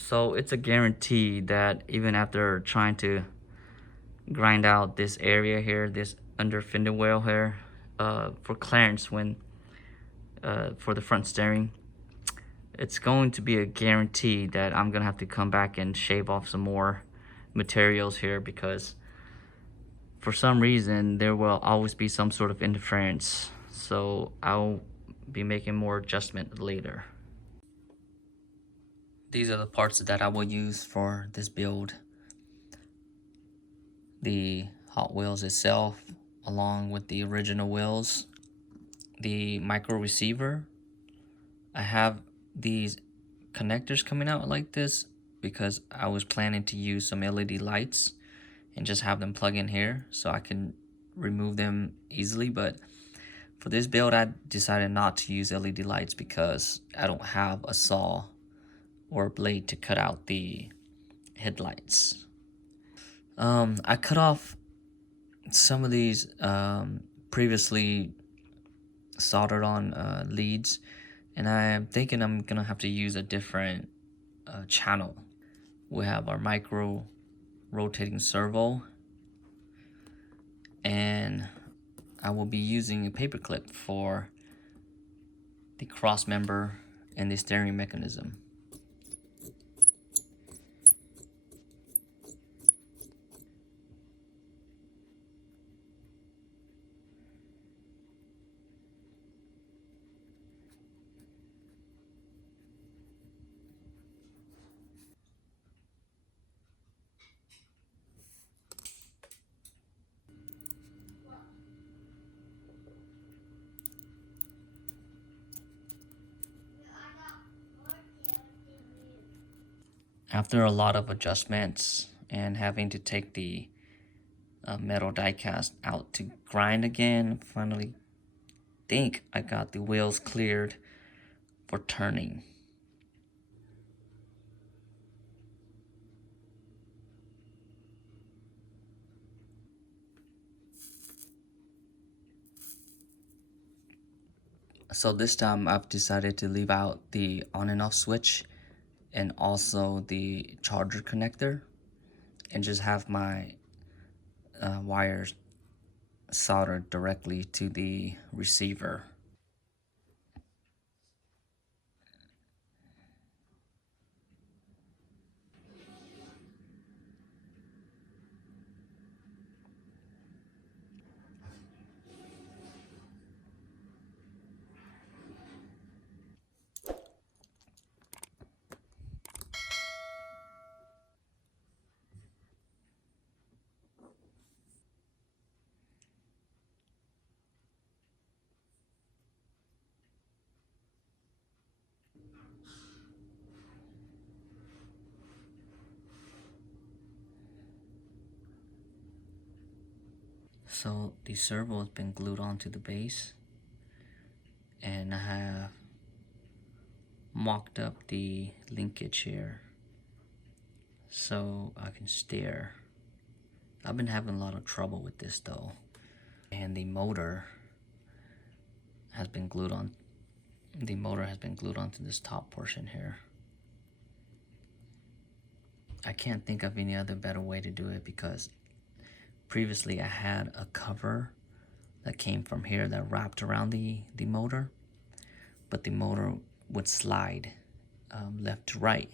So it's a guarantee that even after trying to grind out this area here, this under fender well here, for clearance when for the front steering, it's going to be a guarantee that I'm gonna have to come back and shave off some more materials here, because for some reason there will always be some sort of interference. So I'll be making more adjustment later. These are the parts that I will use for this build. The Hot Wheels itself, along with the original wheels, the micro receiver. I have these connectors coming out like this because I was planning to use some LED lights and just have them plug in here so I can remove them easily. But for this build, I decided not to use LED lights because I don't have a saw or a blade to cut out the headlights. I cut off some of these previously soldered on leads, and I'm thinking I'm gonna have to use a different channel. We have our micro rotating servo, and I will be using a paper clip for the cross member and the steering mechanism. After a lot of adjustments and having to take the metal diecast out to grind again, finally think I got the wheels cleared for turning. So this time I've decided to leave out the on and off switch and also the charger connector, and just have my wires soldered directly to the receiver. So the servo has been glued onto the base, and I have mocked up the linkage here so I can steer. I've been having a lot of trouble with this though. And the motor has been glued on. The motor has been glued onto this top portion here. I can't think of any other better way to do it, because previously I had a cover that came from here that wrapped around the motor, but the motor would slide left to right.